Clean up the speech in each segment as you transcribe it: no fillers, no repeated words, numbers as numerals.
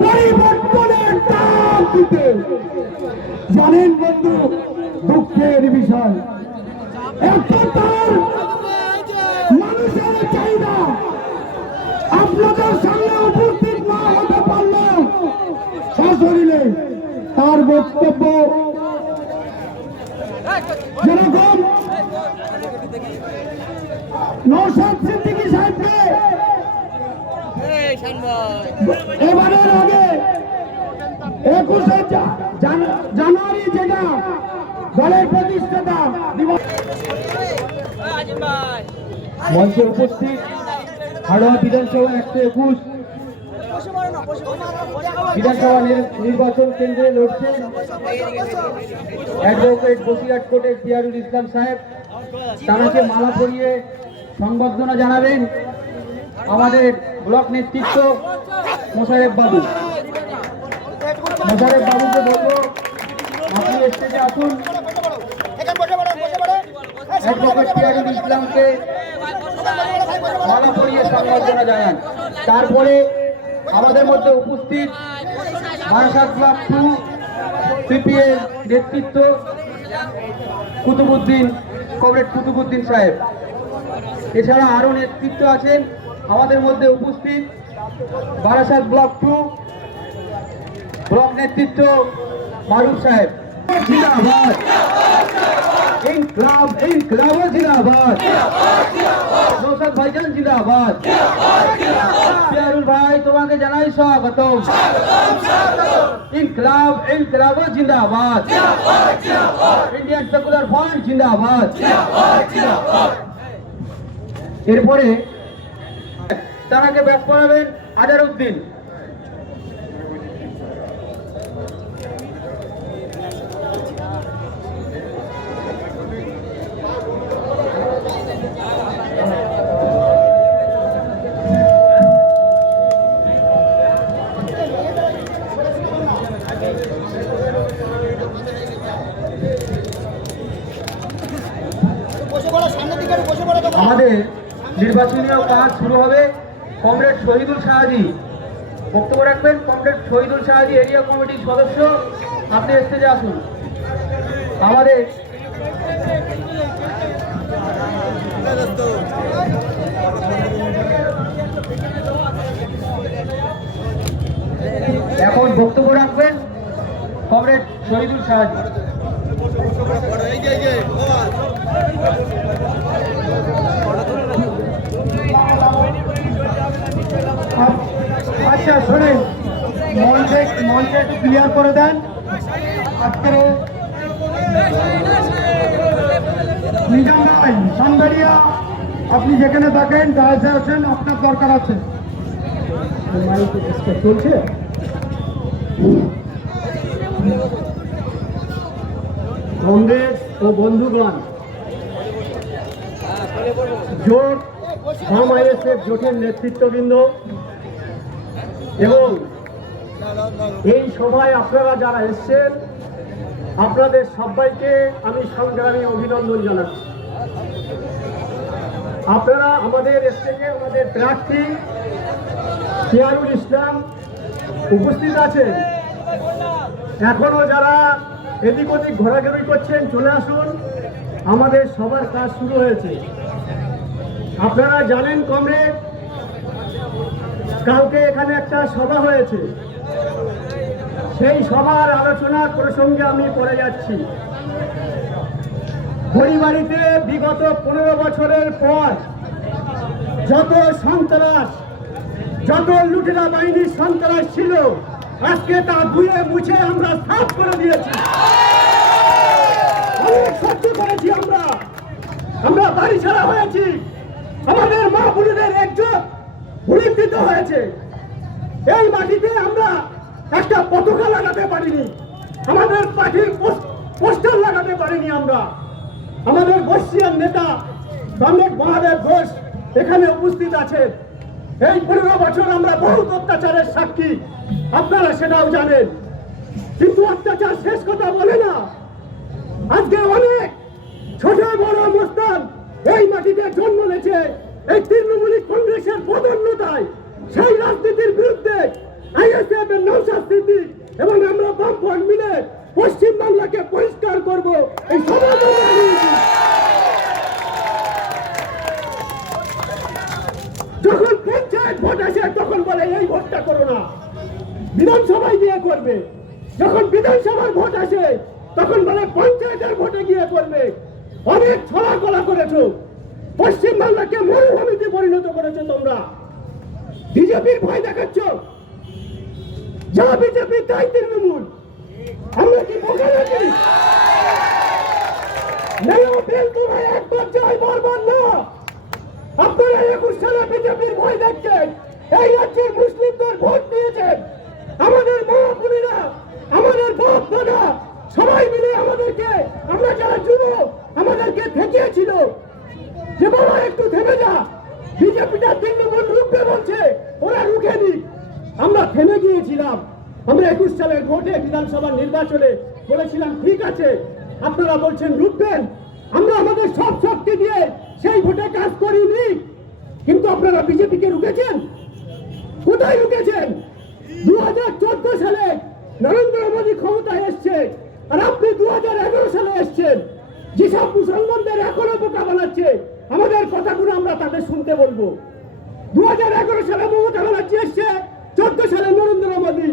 পরিবর্তনের ডাক দিতে। জানেন বন্ধু, দুঃখের বিষয় এতটার মানুষের চাহিদা আপনাদের সামনে উপস্থিত না হতে পারলে সশরীরে তার বক্তব্য যেরকম নওশাদ সিদ্দিকী সাহেবকে এবারের আগে 21শে জানুয়ারি যেটা দলের প্রতিষ্ঠাতা দিবস মঞ্চে উপস্থিত হাড়োয়া বিধানসভা 121 বিধানসভা নির্বাচন কেন্দ্রে লড়ছেন অ্যাডভোকেট বসিরহাট কোর্টের পিয়ারুল ইসলাম সাহেব। তাঁকে মালা পরিয়ে সংবর্ধনা জানাবেন আমাদের ব্লক নেতৃত্ব মোশারেফ বাবু। মোশারেফ বাবুকে বলবো আপনি স্টেজে আসুন। অ্যাডভোকেট পিয়ারুল ইসলামকে মালা পরিয়ে সংবর্ধনা জানান। তারপরে আমাদের মধ্যে উপস্থিত বারাসাত ব্লক 2 সিপিএম নেতৃত্ব কুতুবুদ্দিন, কমরেড কুতুবুদ্দিন সাহেব। এছাড়া আরো নেতৃত্ব আছেন আমাদের মধ্যে উপস্থিত বারাসাত ব্লক 2 ব্লক নেতৃত্ব মারুফ সাহেব। জিন্দাবাদ, ইনকলাব ইনকলাব জিন্দাবাদ, নওশাদ ভাইজান জিন্দাবাদ। পিয়ারুল ভাই তোমাকে জানাই স্বাগতম। ইনকলাব ইনকলাব জিন্দাবাদ, ইন্ডিয়ান সেকুলার ফ্রন্ট জিন্দাবাদ। এরপরে তারাকে ব্যাস করাবেন আজারউদ্দিন। আমাদের নির্বাচনীয় কাজ শুরু হবে। কমরেড শহীদুল শাহজি বক্তব্য রাখবেন। কমরেড শহীদুল শাহজি এরিয়া কমিটির সদস্য, আপনি স্টেজে আসুন। আমাদের এখন বক্তব্য রাখবেন কমরেড শহীদুল শাহজি। আচ্ছা শোনেন, মঞ্চে একটু ক্লিয়ার করে দেন। আজকের নিজাম ভাই সান্দারিয়া, আপনি যেখানে থাকেন দায়িত্বে আছেন, আপনার দরকার আছে। চলছে কংগ্রেস ও বন্ধুগণ, জোট বাম আইএসএফ জোটের নেতৃত্ববৃন্দ এবং এই সভায় আপনারা যারা এসছেন, আপনাদের সবাইকে আমি সংগ্রামী অভিনন্দন জানাচ্ছি। আপনারা আমাদের স্টেজে আমাদের প্রার্থী পিয়ারুল ইসলাম উপস্থিত আছেন। এখনো যারা এদিক ওদিক ঘোরাঘুরি করছেন চলে আসুন, আমাদের সবার কাজ শুরু হয়েছে। আপনারা জানেন কমরেড, কালকে এখানে একটা সভা হয়েছে, সেই সভার আলোচনার প্রসঙ্গে আমি পড়ে যাচ্ছি। হরিবাড়িতে বিগত 15 বছরের পর যত সন্ত্রাস, যত লুটেরা বাহিনীর সন্ত্রাস ছিল, আজকে তা ধুয়ে মুছে আমরা সাফ করে দিয়েছি। অনেক সহ্য করেছি আমরা বাড়ি ছাড়া হয়েছি, আমাদের মা বোনদের একজোট ভুলিত হয়েছে। এই মাটিতে আমরা একটা পতাকা লাগাতে পারিনি, আমাদের পার্টির পোস্টার লাগাতে পারিনি। আমরা আমাদের বর্ষিয়ান নেতা কমরেড মহাদেব ঘোষ এখানে উপস্থিত আছেন। এই 15 বছর আমরা বহু অত্যাচারের সাক্ষী, আপনারা সেটাও জানেন। কিন্তু অত্যাচার শেষ কথা বলে না। আজকে অনেক ছোট বড় মুসলমান এই মাটিতে জন্ম নিয়েছে, এই তৃণমূল কংগ্রেসের বদন্যতায় সেই রাজনীতির বিরুদ্ধে আইএসএফ এর নওশাদ সিদ্দিক এবং আমরা বামফ্রন্ট মিলে পশ্চিম বাংলাকে পরিষ্কার করব এই যখন পঞ্চায়েত ভোট আসে তখন বলে এই ভোটটা করো না, বিধানসভায় গিয়ে করবে। যখন বিধানসভার ভোট আসে তখন বলে পঞ্চায়েতের ভোটে গিয়ে করবে। অনেক ছলা কলা করেছো, পশ্চিম বাংলাকে মরুভূমিতে পরিণত করেছো তোমরা। বিজেপির ভয় দেখাচ্ছ, যা বিজেপি তাই তৃণমূল। আমরা কি বোকা নাকি? তোমরা একবার চাই, বারবার না। আপনারা 21 সালে বিজেপির ভয় দেখছেন, এই রাজ্যের মুসলিমদের ভোট দিয়েছেন। আমাদের মা বোনেরা, আমাদের বাপ দাদা সবাই মিলে আমাদেরকে, আমরা যারা যুবক, আমাদেরকে ঠেকিয়েছিল যে বাবা একটু থেমে যা, বিজেপিটা তৃণমূল রুখবে বলছে, ওরা রুখেনি। আমরা থেমে গিয়েছিলাম। আমরা 21 সালের ভোটে বিধানসভা নির্বাচনে বলেছিলাম ঠিক আছে, আপনারা বলছেন রুখবেন, আমরা আমাদের সব শক্তি দিয়ে সেই ভোটে কাজ করিনি। কিন্তু আপনারা বিজেপিকে রুখেছেন, কোথায় রুখেছেন? 2014 সালে নরেন্দ্র মোদী ক্ষমতায় এসছে, আর আপনি 2011 সালে এসছেন। যেসব মুসলমানদের এখনো বোকা বানাচ্ছে, আমাদের কথাগুলো আমরা তাদের শুনতে বলবো। 2011 সালে মমতা ব্যানার্জি এসছে, 14 সালে নরেন্দ্র মোদী,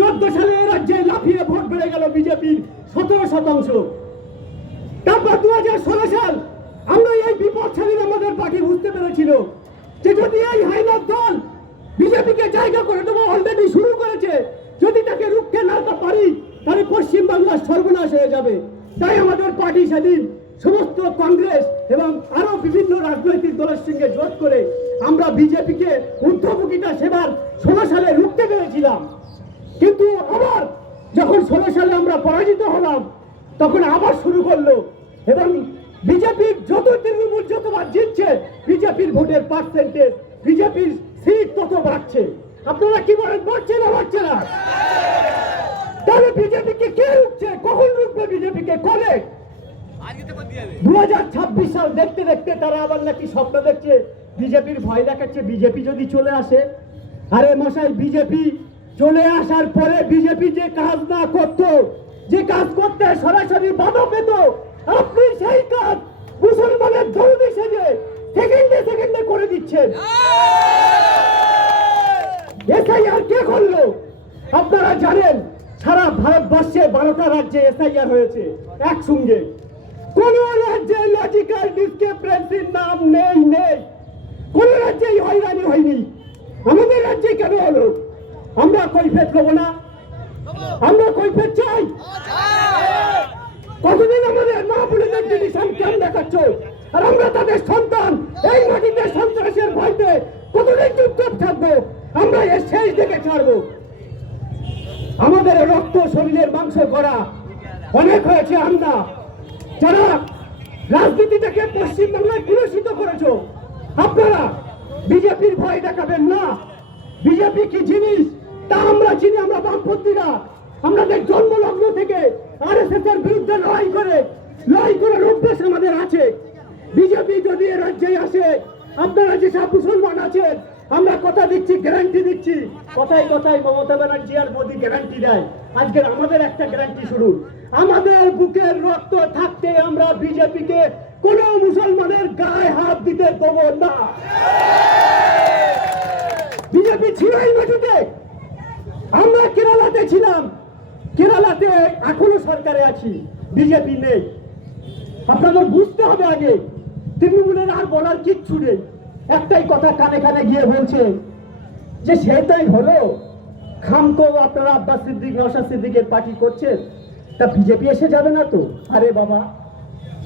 14 সালে রাজ্যে লাফিয়ে ভোট বেড়ে গেল বিজেপির 17%। তারপর 2016 সাল আমরা এই বিপদ ছাড়িয়ে আমাদের পার্টি বুঝতে পেরেছিল যে যদি এই হাইনার দল বিজেপিকে জায়গা করে দেবো, অলরেডি শুরু করেছে, যদি তাকে রুখতে না পারি তাহলে পশ্চিম বাংলার সর্বনাশ হয়ে যাবে। তাই আমাদের পার্টি সেদিন সমস্ত কংগ্রেস এবং আরো বিভিন্ন রাজনৈতিক দলের সঙ্গে জোট করে আমরা বিজেপিকে ঊর্ধ্বমুখীটা সেবার 16 সালে রুখতে পেরেছিলাম। কিন্তু আবার যখন 16 সালে আমরা পরাজিত হলাম, তখন আবার শুরু করলো এবং বিজেপির যত তৃণমূল যতবার জিতছে, বিজেপির ভোটের পার্সেন্টেজ, বিজেপির সিট তত বাড়ছে। আপনারা কি বলেন, বাড়ছে না বাড়ছে না? তাহলে বিজেপিকে কে রুখছে? কখন রুখবে বিজেপিকে? কবে? 2026 সাল দেখতে দেখতে তারা আবার নাকি স্বপ্ন দেখছে, বিজেপির ভয় দেখাচ্ছে বিজেপি যদি চলে আসে। আরে মশাই, বিজেপি চলে আসার পরে বিজেপি যে কাজ না করতো, যে কাজ করতে সরাসরি বাধা পেত, আপনি সেই কাজ মুসলমানের দরদি সেজে সেকেন্ডে সেকেন্ডে করে দিচ্ছেন। এসআইআর কে করলো? আপনারা জানেন সারা ভারতবর্ষে 12টা রাজ্যে এসআইআর হয়েছে একসঙ্গে। কোন রাজ্যে লজিক্যাল ডিসক্রিপেন্সির নাম নেই। কোন রাজ্যেই হয়রানি হয়নি, আমাদের রাজ্যে কেন হলো? আমরা কৈফিয়ত নেব না? আমরা কৈফিয়ত চাই। কতদিন আমাদের মা বোনেদের ডিভিশন কেন দেখাচ্ছ? আর আমরা তাদের সন্তান এই মাটিতে সন্ত্রাসের ভয়তে কতদিন চুপচাপ থাকবো? আমরা এর শেষ দেখে ছাড়বো। আমাদের রক্ত শরীরের মাংস করা অনেক হয়েছে। আমরা যারা রাজনীতিটাকে পশ্চিম বাংলায় কুলুষিত করেছো, আপনারা বিজেপির ভয় দেখাবেন না। বিজেপি কি জিনিস তা আমরা চিনি। আমরা বামপন্থীরা আমাদের জন্মলগ্ন থেকে আরএসএস এর বিরুদ্ধে লড়াই করে অভ্যাস আমাদের আছে। বিজেপি যদি এ রাজ্যে আসে, আপনারা যেসব মুসলমান আছেন, আমরা কথা দিচ্ছি, গ্যারান্টি দিচ্ছি, কথায় কথায় মমতা ব্যানার্জি আর মোদী গ্যারান্টি দেয়। আজকের আমাদের একটা গ্যারান্টি শুনুন, আমাদের বুকের রক্ত থাকতে আমরা বিজেপিকে কোন মুসলমানের গায়ে হাত দিতে দেবো না। বিজেপি ছিল এই মাটিতে, আমরা কেরালাতে ছিলাম, কেরালাতে এখনো সরকারে আছি, বিজেপি নেই। আপনাদের বুঝতে হবে আগে, তৃণমূলের আর বলার কিচ্ছু নেই। একটাই কথা কানে কানে গিয়ে বলছে যে সেটাই হলো, খামকো আপনারা আব্বাস সিদ্দিক, নওশাদ সিদ্দিকের পার্টি করছেন, তা বিজেপি এসে যাবে না তো? আরে বাবা,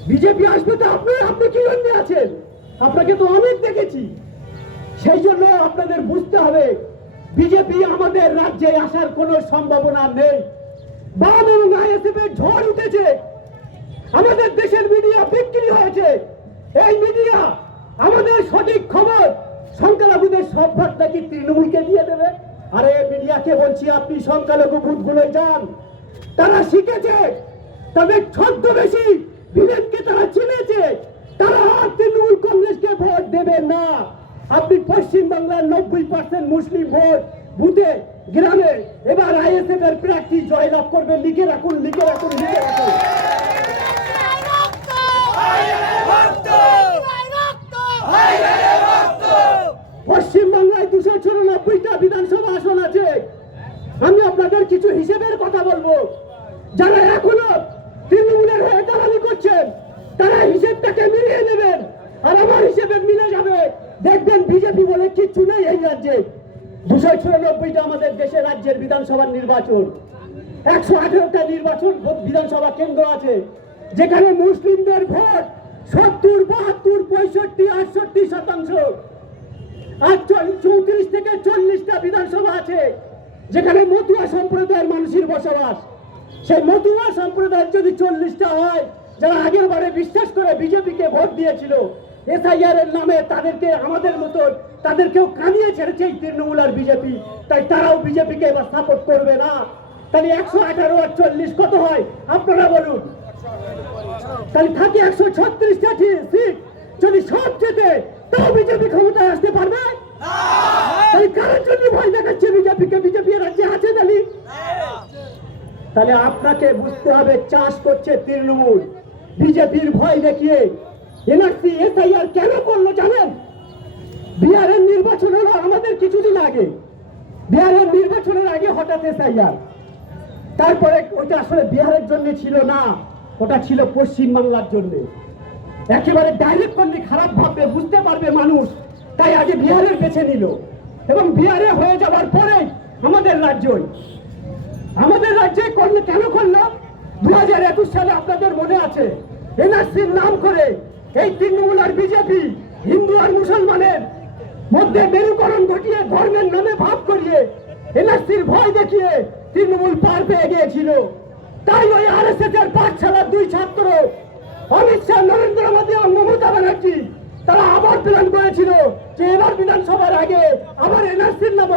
বিজেপি আসবে তো আপনি কি জন্য আছেন? আপনাকে তো অনেক দেখেছি। সেই জন্য আপনাদের বুঝতে হবে বিজেপি আমাদের রাজ্যে আসার কোনো সম্ভাবনা নেই। বাম এবং আইএসএফ এর ঝড় উঠেছে, আমাদের দেশের মিডিয়া বিক্রি হয়েছে। এই মিডিয়া আমাদের সঠিক খবর সংখ্যালঘুদের সব ভাগ নাকি তৃণমূলকে দিয়ে দেবে। আরে মিডিয়াকে বলছি, আপনি সংখ্যালঘু ভোটগুলো যান, তারা শিখেছে, তাদের ছদ্মবেশী বিলেতকে তারা চিনেছে, তারা আর তৃণমূল কংগ্রেসকে ভোট দেবে। দেবেন না। আপনি পশ্চিমবাংলার 90% মুসলিম ভোট বুথে গ্রামে এবার আইএসএফ এর প্রার্থী জয়লাভ করবে। লিখে রাখুন, লিখে রাখুন, লিখে রাখুন। পশ্চিমবাংলায় 294টা বিধানসভা আসন আছে। আমি আপনাদের কিছু হিসেবের কথা বলবো। যারা এখনো তৃণমূলের হয়ে দালালি করছেন তারা হিসেবটাকে মিলিয়ে নেবেন, আর আমার হিসেবে মিলে যাবে। দেখবেন বিজেপি বলে কিচ্ছু নেই এই রাজ্যে। 294টা আমাদের দেশের রাজ্যের বিধানসভার নির্বাচন, 118টা নির্বাচন বিধানসভা কেন্দ্র আছে, যেখানে মুসলিমদের ভোট 70, 72, 65, 68%। আর 34 থেকে 40টা বিধানসভা আছে যেখানে মতুয়া সম্প্রদায়ের মানুষের বসবাস। সেই মতুয়া সম্প্রদায়ের যদি 40টা হয়, যারা আগের বারে বিশ্বাস করে বিজেপিকে ভোট দিয়েছিল এসআইআর এর নামে, তাদেরকে আমাদের মতন তাদেরকেও কানিয়ে ছেড়েছে এই তৃণমূল আর বিজেপি। তাই তারাও বিজেপিকে এবার সাপোর্ট করবে না। তাহলে 118 আর 40 কত হয় আপনারা বলুন? তাহলে থাকে 136টা সিট। যদি সব জেতে তাও বিজেপি ক্ষমতায় আসতে পারবে? তাহলে কারোর জন্য ভয় দেখাচ্ছে বিজেপিকে? বিজেপি রাজ্যে আছে তাহলে আপনাকে বুঝতে হবে চাষ করছে তৃণমূল বিজেপির ভয় দেখিয়ে। এনআরসি এসআইআর কেন করলো জানেন? বিহারের নির্বাচন হলো আমাদের কিছুদিন আগে, বিহারের নির্বাচনের আগে হঠাৎ এসআইআর। তারপরে ওটা আসলে বিহারের জন্য ছিল না, ওটা ছিল পশ্চিমবাংলার জন্য। একেবারে ডাইরেক্ট করলে খারাপ ভাববে, বুঝতে পারবে মানুষ, তাই আগে বিহারের বেছে নিল। এবং বিহারে হয়ে যাওয়ার পরে আমাদের রাজ্যে করলে কেন করলাম? 2021 সালে আপনাদের মনে আছে এনআরসির নাম করে এই তৃণমূল আর বিজেপি হিন্দু আর মুসলমানের মধ্যে মেরুকরণ ঘটিয়ে ধর্মের নামে ভাব করিয়ে এনআরসির ভয় দেখিয়ে তৃণমূল পার পেয়ে গিয়েছিল। তাই ওই আরএসএস এর পাঠশালার 2 ছাত্র অমিত শাহ, নরেন্দ্র মোদী এবং মমতা ব্যানার্জি তারা আবার প্ল্যান করেছিল যে এবার বিধানসভার আগে আবার এনআরসির নামে